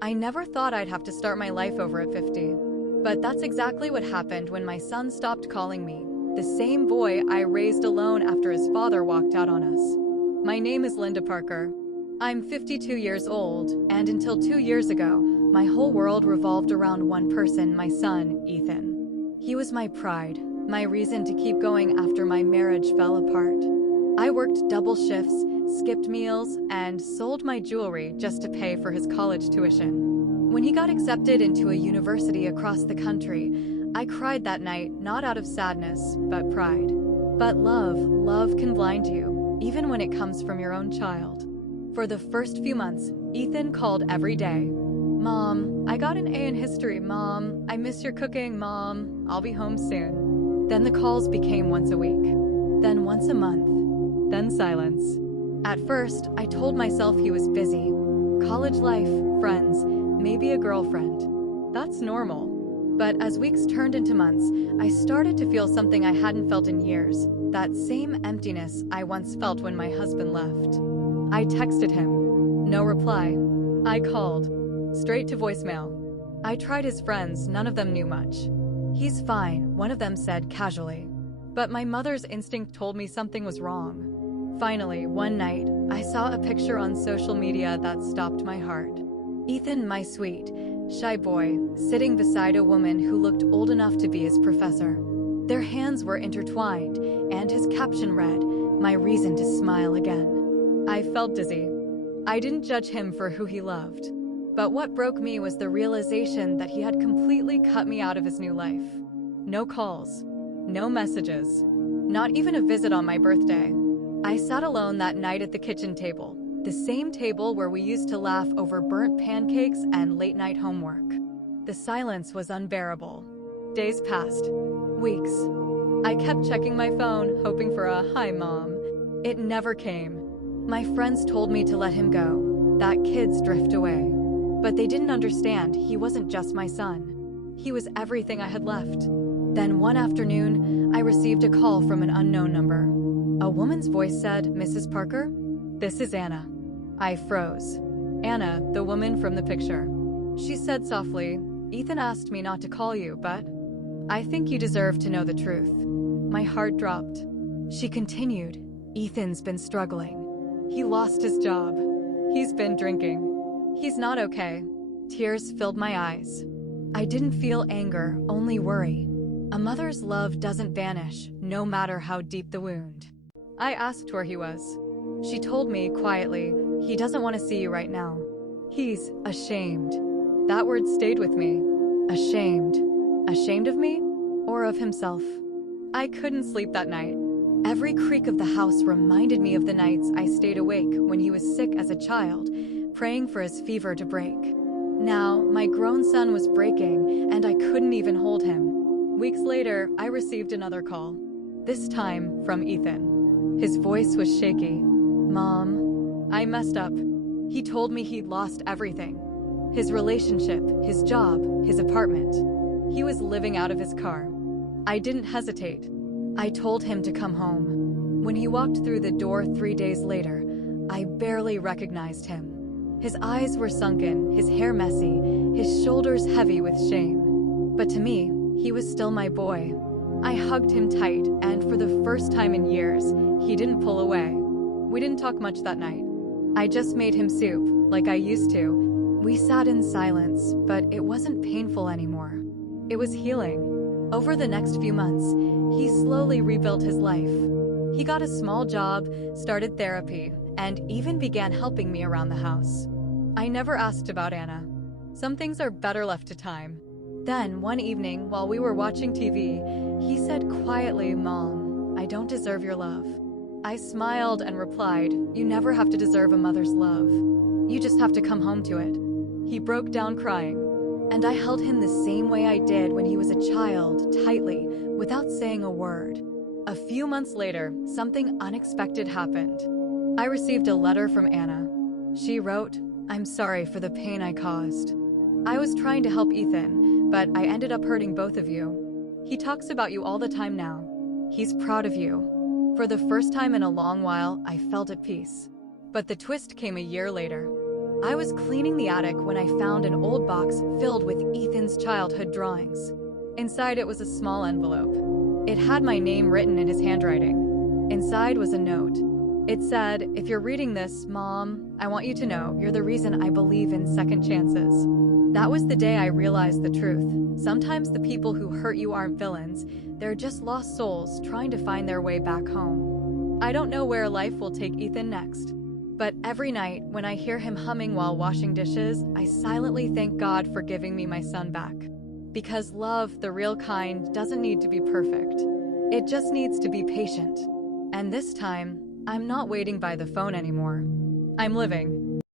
I never thought I'd have to start my life over at 50. But that's exactly what happened when my son stopped calling me, the same boy I raised alone after his father walked out on us. My name is Linda Parker. I'm 52 years old, and until 2 years ago, my whole world revolved around one person, my son, Ethan. He was my pride, my reason to keep going after my marriage fell apart. I worked double shifts, skipped meals, and sold my jewelry just to pay for his college tuition. When he got accepted into a university across the country, I cried that night, not out of sadness, but pride. But love can blind you, even when it comes from your own child. For the first few months, Ethan called every day. Mom, I got an A in history. Mom, I miss your cooking. Mom, I'll be home soon. Then the calls became once a week, then once a month, then silence. At first, I told myself he was busy. College life, friends, maybe a girlfriend. That's normal. But as weeks turned into months, I started to feel something I hadn't felt in years, that same emptiness I once felt when my husband left. I texted him. No reply. I called. Straight to voicemail. I tried his friends, none of them knew much. He's fine, one of them said casually. But my mother's instinct told me something was wrong. Finally, one night, I saw a picture on social media that stopped my heart. Ethan, my sweet, shy boy, sitting beside a woman who looked old enough to be his professor. Their hands were intertwined, and his caption read, "My reason to smile again." I felt dizzy. I didn't judge him for who he loved. But what broke me was the realization that he had completely cut me out of his new life. No calls, no messages, not even a visit on my birthday. I sat alone that night at the kitchen table, the same table where we used to laugh over burnt pancakes and late-night homework. The silence was unbearable. Days passed. Weeks. I kept checking my phone, hoping for a "Hi, Mom." It never came. My friends told me to let him go, that kids drift away. But they didn't understand he wasn't just my son. He was everything I had left. Then one afternoon, I received a call from an unknown number. A woman's voice said, "Mrs. Parker? This is Anna." I froze. Anna, the woman from the picture. She said softly, "Ethan asked me not to call you, but I think you deserve to know the truth." My heart dropped. She continued, "Ethan's been struggling. He lost his job. He's been drinking. He's not okay." Tears filled my eyes. I didn't feel anger, only worry. A mother's love doesn't vanish, no matter how deep the wound. I asked where he was. She told me quietly, "He doesn't want to see you right now. He's ashamed." That word stayed with me. Ashamed. Ashamed of me? Or of himself? I couldn't sleep that night. Every creak of the house reminded me of the nights I stayed awake when he was sick as a child, praying for his fever to break. Now, my grown son was breaking, and I couldn't even hold him. Weeks later, I received another call. This time from Ethan. His voice was shaky. "Mom, I messed up." He told me he'd lost everything. His relationship, his job, his apartment. He was living out of his car. I didn't hesitate. I told him to come home. When he walked through the door 3 days later, I barely recognized him. His eyes were sunken, his hair messy, his shoulders heavy with shame. But to me, he was still my boy. I hugged him tight, and for the first time in years, he didn't pull away. We didn't talk much that night. I just made him soup, like I used to. We sat in silence, but it wasn't painful anymore. It was healing. Over the next few months, he slowly rebuilt his life. He got a small job, started therapy, and even began helping me around the house. I never asked about Anna. Some things are better left to time. Then, one evening, while we were watching TV, he said quietly, "Mom, I don't deserve your love." I smiled and replied, "You never have to deserve a mother's love. You just have to come home to it." He broke down crying, and I held him the same way I did when he was a child, tightly, without saying a word. A few months later, something unexpected happened. I received a letter from Anna. She wrote, "I'm sorry for the pain I caused. I was trying to help Ethan, but I ended up hurting both of you. He talks about you all the time now. He's proud of you." For the first time in a long while, I felt at peace. But the twist came a year later. I was cleaning the attic when I found an old box filled with Ethan's childhood drawings. Inside it was a small envelope. It had my name written in his handwriting. Inside was a note. It said, "If you're reading this, Mom, I want you to know you're the reason I believe in second chances." That was the day I realized the truth. Sometimes the people who hurt you aren't villains. They're just lost souls trying to find their way back home. I don't know where life will take Ethan next. But every night, when I hear him humming while washing dishes, I silently thank God for giving me my son back. Because love, the real kind, doesn't need to be perfect. It just needs to be patient. And this time, I'm not waiting by the phone anymore. I'm living.